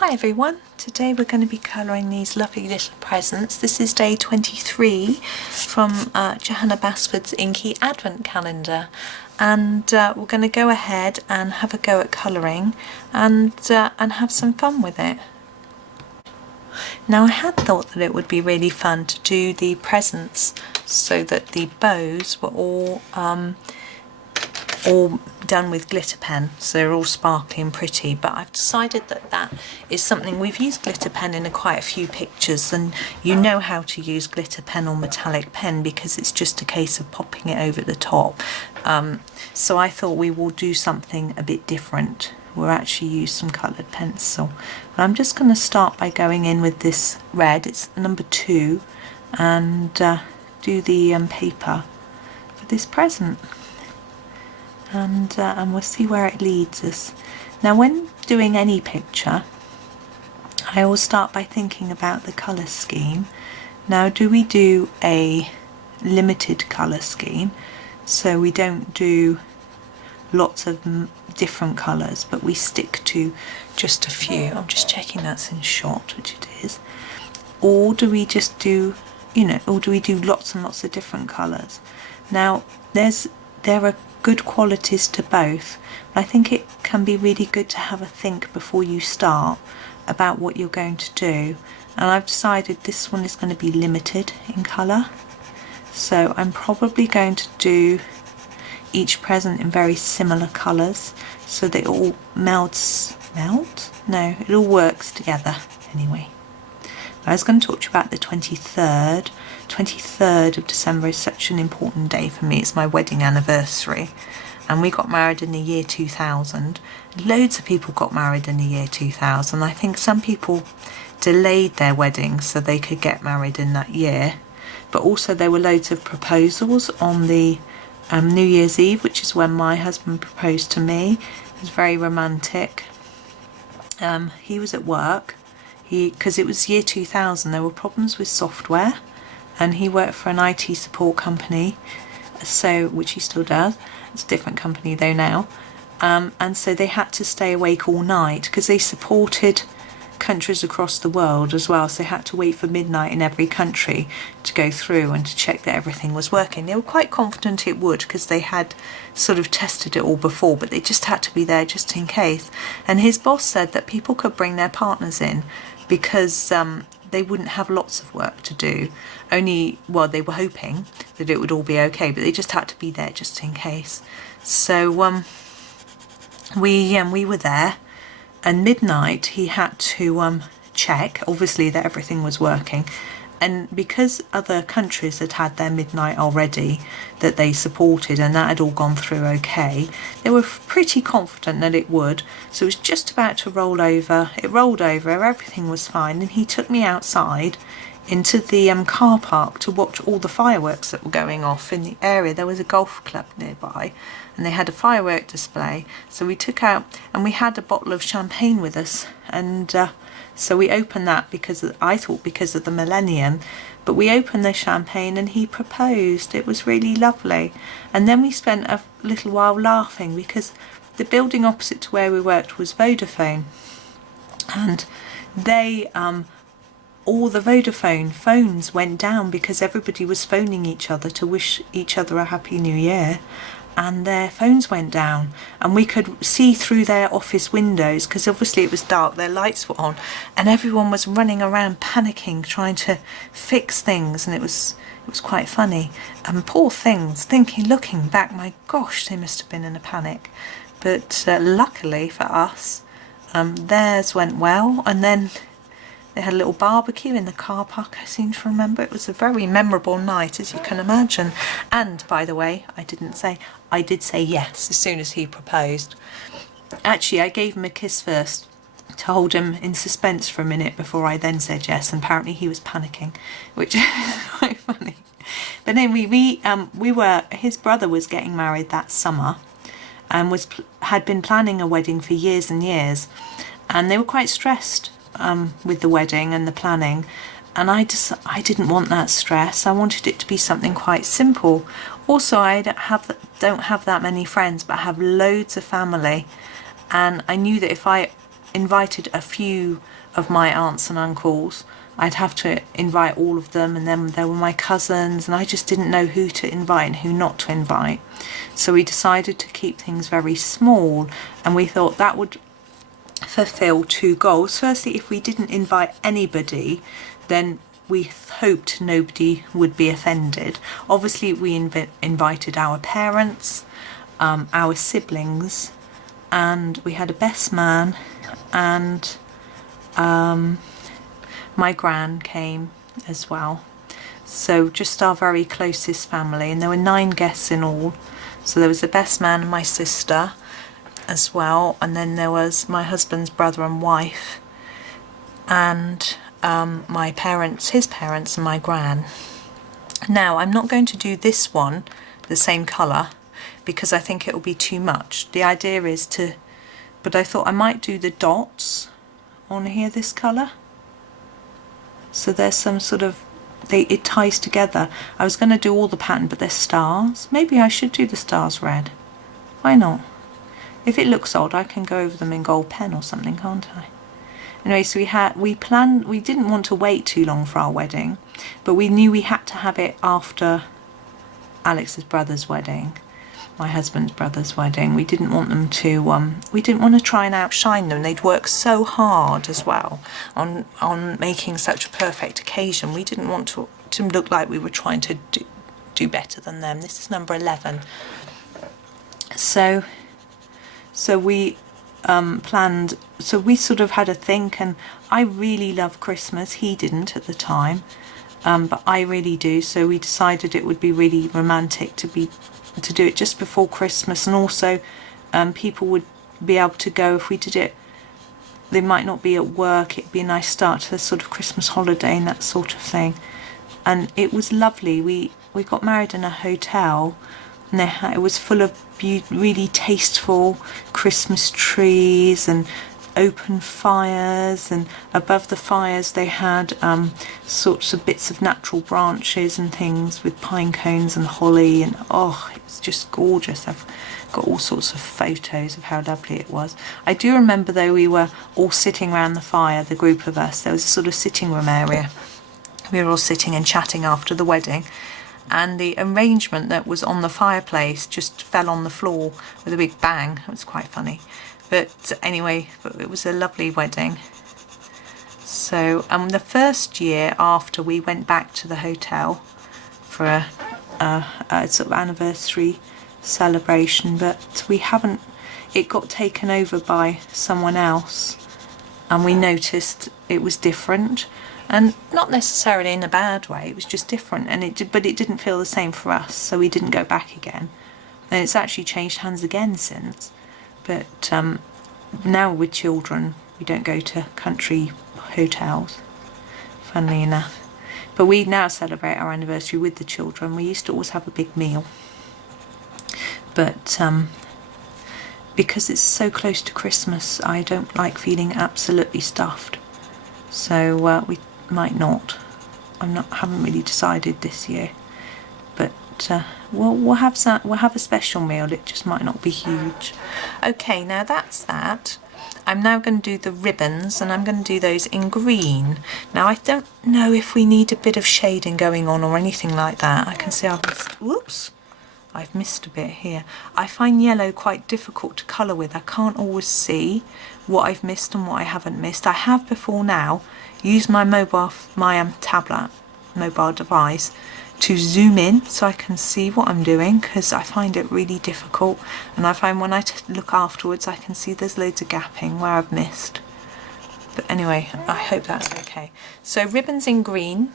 Hi everyone, today we're going to be colouring these lovely little presents. This is day 23 from Johanna Basford's Inky Advent Calendar, and we're going to go ahead and have a go at colouring and have some fun with it. Now, I had thought that it would be really fun to do the presents so that the bows were all done with glitter pen, so they're all sparkly and pretty, but I've decided that that is something we've used glitter pen in quite a few pictures, and you know how to use glitter pen or metallic pen because it's just a case of popping it over the top. So I thought we will do something a bit different. We'll actually use some coloured pencil. But I'm just going to start by going in with this red, it's number 2, and do the paper for this present. And we'll see where it leads us. Now, when doing any picture, I always start by thinking about the colour scheme. Now, do we do a limited colour scheme, so we don't do lots of different colours, but we stick to just a few? I'm just checking that's in shot, which it is. Or do we just do, or do we do lots and lots of different colours? Now, there are good qualities to both, but I think it can be really good to have a think before you start about what you're going to do, and I've decided this one is going to be limited in colour, so I'm probably going to do each present in very similar colours so that it all it all works together anyway. I was going to talk to you about the 23rd. 23rd of December is such an important day for me. It's my wedding anniversary, and we got married in the year 2000. Loads of people got married in the year 2000. I think some people delayed their weddings so they could get married in that year, but also there were loads of proposals on the New Year's Eve, which is when my husband proposed to me. It was very romantic. He was at work. Because it was year 2000, there were problems with software, and he worked for an IT support company, which he still does. It's a different company though now, and so they had to stay awake all night because they supported countries across the world as well, so they had to wait for midnight in every country to go through and to check that everything was working. They were quite confident it would because they had sort of tested it all before, but they just had to be there just in case. And his boss said that people could bring their partners in because they wouldn't have lots of work to do. They were hoping that it would all be okay, but they just had to be there just in case. So we were there, and midnight he had to check, obviously, that everything was working. And because other countries had had their midnight already that they supported, and that had all gone through okay, they were pretty confident that it would. So it was just about to roll over. It rolled over, everything was fine, and he took me outside into the car park to watch all the fireworks that were going off in the area. There was a golf club nearby, and they had a firework display. So we took out, and we had a bottle of champagne with us, and so we opened that because of the millennium, but we opened the champagne and he proposed. It was really lovely. And then we spent a little while laughing because the building opposite to where we worked was Vodafone, and they all the Vodafone phones went down because everybody was phoning each other to wish each other a happy new year, and their phones went down, and we could see through their office windows because obviously it was dark, their lights were on, and everyone was running around panicking trying to fix things, and it was quite funny. And poor things, looking back, my gosh, they must have been in a panic, but luckily for us, theirs went well. And then they had a little barbecue in the car park, I seem to remember. It was a very memorable night, as you can imagine. And, by the way, I did say yes as soon as he proposed. Actually, I gave him a kiss first to hold him in suspense for a minute before I then said yes, and apparently he was panicking, which is quite funny. But anyway, his brother was getting married that summer and had been planning a wedding for years and years, and they were quite stressed with the wedding and the planning, and I didn't want that stress. I wanted it to be something quite simple. Also, I don't have that many friends, but I have loads of family, and I knew that if I invited a few of my aunts and uncles. I'd have to invite all of them, and then there were my cousins, and I just didn't know who to invite and who not to invite. So we decided to keep things very small, and we thought that would fulfill two goals. Firstly, if we didn't invite anybody, then we hoped nobody would be offended. Obviously, we invited our parents, our siblings, and we had a best man, and my gran came as well. So just our very closest family, and there were 9 guests in all. So there was the best man and my sister as well, and then there was my husband's brother and wife, and my parents, his parents, and my gran. Now I'm not going to do this one the same colour because I think it will be too much. The idea is to, but I thought I might do the dots on here this colour, so there's some sort of, it ties together. I was going to do all the pattern, but they're stars. Maybe I should do the stars red. Why not? If it looks odd, I can go over them in gold pen or something, can't I? Anyway, so we didn't want to wait too long for our wedding, but we knew we had to have it after Alex's brother's wedding, my husband's brother's wedding. We didn't want them to, we didn't want to try and outshine them. They'd worked so hard as well on making such a perfect occasion. We didn't want to look like we were trying to do better than them. This is number 11. So we planned, so we sort of had a think, and I really love Christmas. He didn't at the time, but I really do. So we decided it would be really romantic to do it just before Christmas, and also people would be able to go if we did it. They might not be at work. It'd be a nice start to the sort of Christmas holiday and that sort of thing. And it was lovely. We got married in a hotel, and it was full of really tasteful Christmas trees and open fires, and above the fires they had sorts of bits of natural branches and things with pine cones and holly, and oh, it was just gorgeous. I've got all sorts of photos of how lovely it was. I do remember though, we were all sitting around the fire, the group of us. There was a sort of sitting room area. We were all sitting and chatting after the wedding, and the arrangement that was on the fireplace just fell on the floor with a big bang. It was quite funny. But anyway, it was a lovely wedding. So the first year after, we went back to the hotel for a sort of anniversary celebration, but it got taken over by someone else, and we noticed it was different. And not necessarily in a bad way, it was just different, but it didn't feel the same for us, so we didn't go back again. And it's actually changed hands again since. But now with children, we don't go to country hotels, funnily enough. But we now celebrate our anniversary with the children. We used to always have a big meal. But because it's so close to Christmas, I don't like feeling absolutely stuffed. So we might not. Haven't really decided this year. But we'll have a special meal. It just might not be huge. Okay, now that's that. I'm now going to do the ribbons, and I'm going to do those in green. Now I don't know if we need a bit of shading going on or anything like that. I can see I've missed a bit here. I find yellow quite difficult to colour with. I can't always see what I've missed and what I haven't missed. I have before now used my tablet, mobile device, to zoom in so I can see what I'm doing, because I find it really difficult, and I find when I look afterwards I can see there's loads of gapping where I've missed. But anyway, I hope that's okay. So ribbons in green.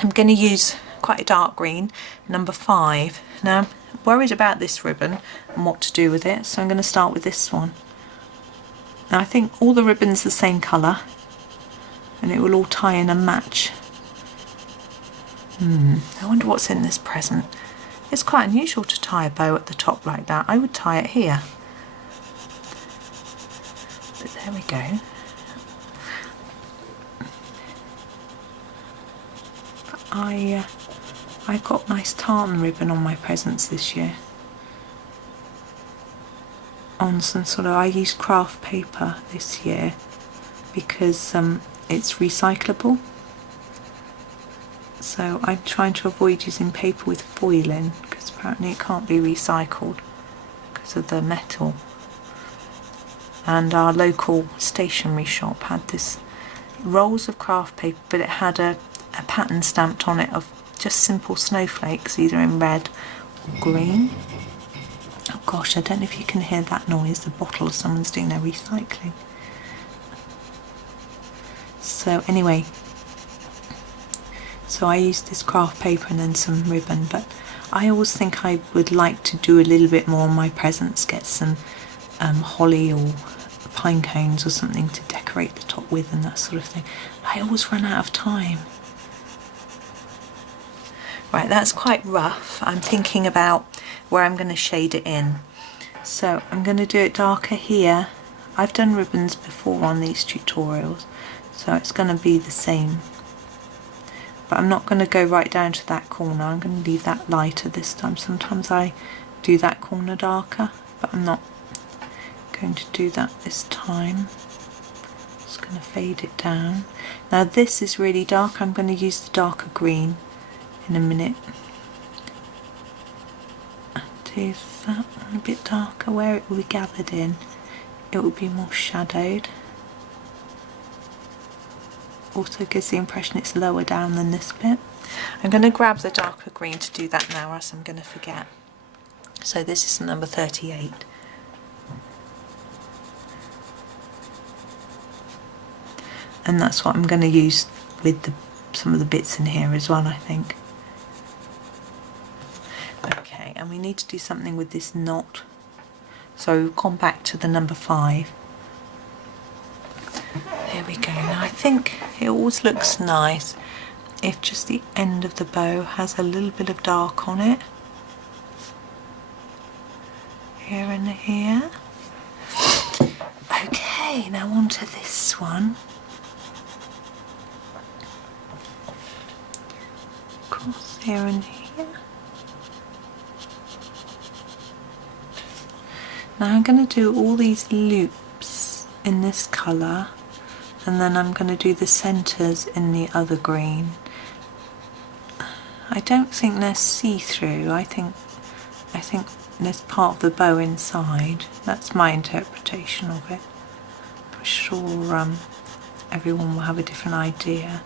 I'm going to use quite a dark green, number 5. Now I'm worried about this ribbon and what to do with it, so I'm going to start with this one. Now I think all the ribbons the same colour, and it will all tie in and match. I wonder what's in this present. It's quite unusual to tie a bow at the top like that. I would tie it here. But there we go. But I got nice tartan ribbon on my presents this year. on some sort of, I used craft paper this year because it's recyclable. So I'm trying to avoid using paper with foil in because apparently it can't be recycled because of the metal. And our local stationery shop had this rolls of craft paper, but it had a pattern stamped on it of just simple snowflakes, either in red or green. Oh gosh, I don't know if you can hear that noise, the bottle, someone's doing their recycling. So anyway, so I used this craft paper and then some ribbon, but I always think I would like to do a little bit more on my presents, get some holly or pine cones or something to decorate the top with and that sort of thing. I always run out of time. Right, that's quite rough. I'm thinking about where I'm going to shade it in. So I'm going to do it darker here. I've done ribbons before on these tutorials, so it's going to be the same. But I'm not going to go right down to that corner. I'm going to leave that lighter this time. Sometimes I do that corner darker, but I'm not going to do that this time. Just going to fade it down. Now this is really dark. I'm going to use the darker green in a minute. Do that one a bit darker where it will be gathered in. It will be more shadowed. Also gives the impression it's lower down than this bit. I'm going to grab the darker green to do that now, as I'm going to forget. So this is number 38. And that's what I'm going to use with some of the bits in here as well, I think. Okay, and we need to do something with this knot. So we've gone back to the number 5. There we go. Now I think it always looks nice if just the end of the bow has a little bit of dark on it. Here and here. Okay, now on to this one. Across here and here. Now I'm going to do all these loops in this colour, and then I'm going to do the centres in the other green. I don't think they're see-through. I think there's part of the bow inside. That's my interpretation of it. I'm sure everyone will have a different idea.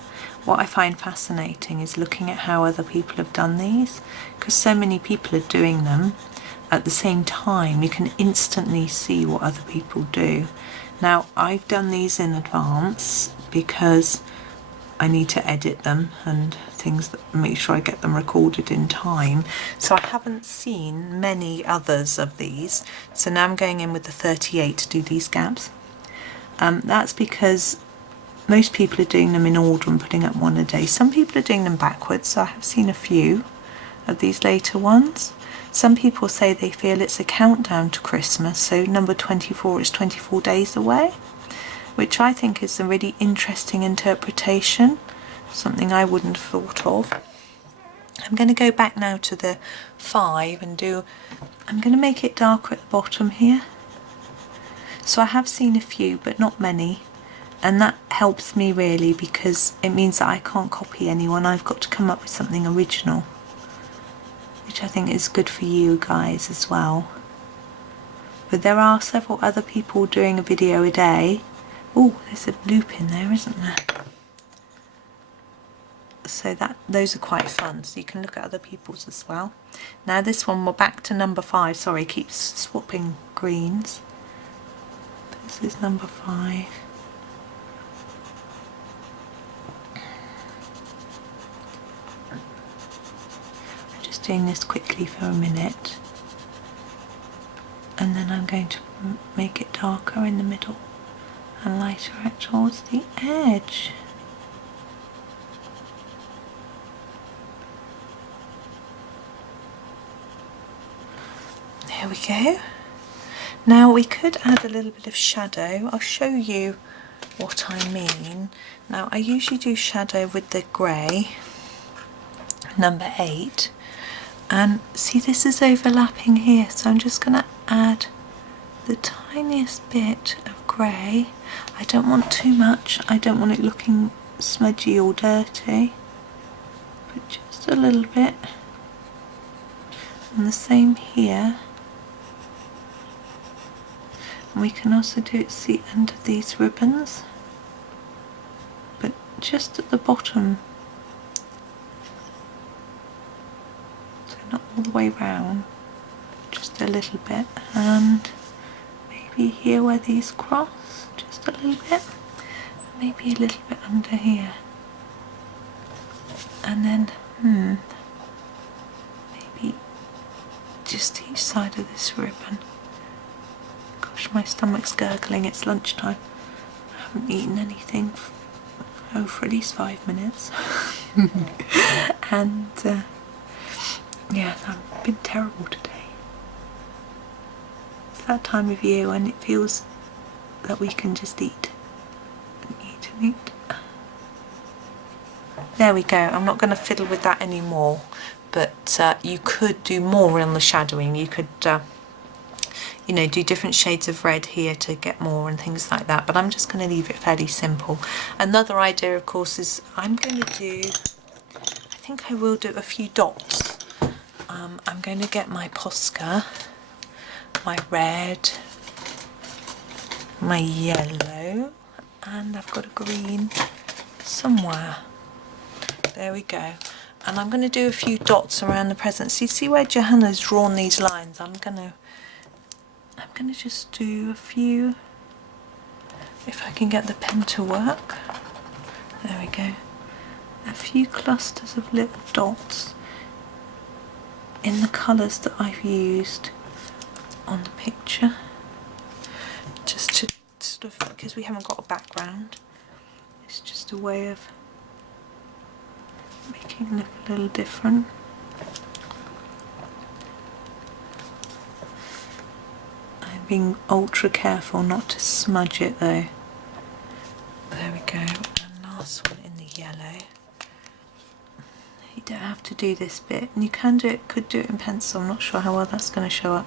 What I find fascinating is looking at how other people have done these, because so many people are doing them at the same time. You can instantly see what other people do. Now I've done these in advance because I need to edit them and things, that make sure I get them recorded in time. So I haven't seen many others of these. So now I'm going in with the 38 to do these gaps. That's because most people are doing them in order and putting up one a day. Some people are doing them backwards, so I have seen a few of these later ones. Some people say they feel it's a countdown to Christmas, so number 24 is 24 days away, which I think is a really interesting interpretation, something I wouldn't have thought of. I'm going to go back now to the 5 and I'm going to make it darker at the bottom here. So I have seen a few, but not many, and that helps me really because it means that I can't copy anyone. I've got to come up with something original, which I think is good for you guys as well. But there are several other people doing a video a day. Oh, there's a loop in there, isn't there? So those are quite fun, so you can look at other people's as well. Now this one, we're back to number 5. Sorry, keeps swapping greens. This is number 5. Doing this quickly for a minute, and then I'm going to make it darker in the middle and lighter out towards the edge. There we go. Now we could add a little bit of shadow. I'll show you what I mean. Now I usually do shadow with the grey, number 8. And see, this is overlapping here, so I'm just going to add the tiniest bit of grey. I don't want too much, I don't want it looking smudgy or dirty, but just a little bit. And the same here. And we can also do it, see, under these ribbons, but just at the bottom, so not all the way round, just a little bit. And maybe here where these cross, just a little bit, maybe a little bit under here, and then maybe just each side of this ribbon. Gosh, my stomach's gurgling, it's lunchtime. I haven't eaten anything for at least 5 minutes. And yeah, I've been terrible today. It's that time of year when it feels that we can just eat and eat and eat. There we go. I'm not going to fiddle with that anymore, but you could do more on the shadowing. You could you know, do different shades of red here to get more and things like that, but I'm just going to leave it fairly simple. Another idea, of course, is I'm going to do, I think I will do a few dots. I'm going to get my Posca, my red, my yellow, and I've got a green somewhere. There we go. And I'm going to do a few dots around the presents. You see where Johanna's drawn these lines? I'm going to just do a few, if I can get the pen to work. There we go. A few clusters of little dots in the colours that I've used on the picture, just to sort of, because we haven't got a background, it's just a way of making it look a little different. I'm being ultra careful not to smudge it though. There we go. And last one in the yellow. You don't have to do this bit, and you can do it, could do it in pencil. I'm not sure how well that's going to show up.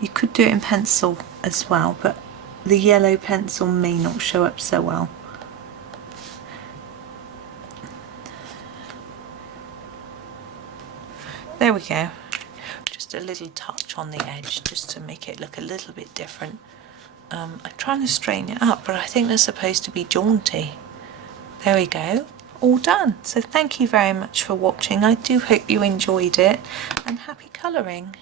You could do it in pencil as well, but the yellow pencil may not show up so well. There we go. Just a little touch on the edge just to make it look a little bit different. I'm trying to straighten it up, but I think they're supposed to be jaunty. There we go. All done. So thank you very much for watching. I do hope you enjoyed it, and happy colouring.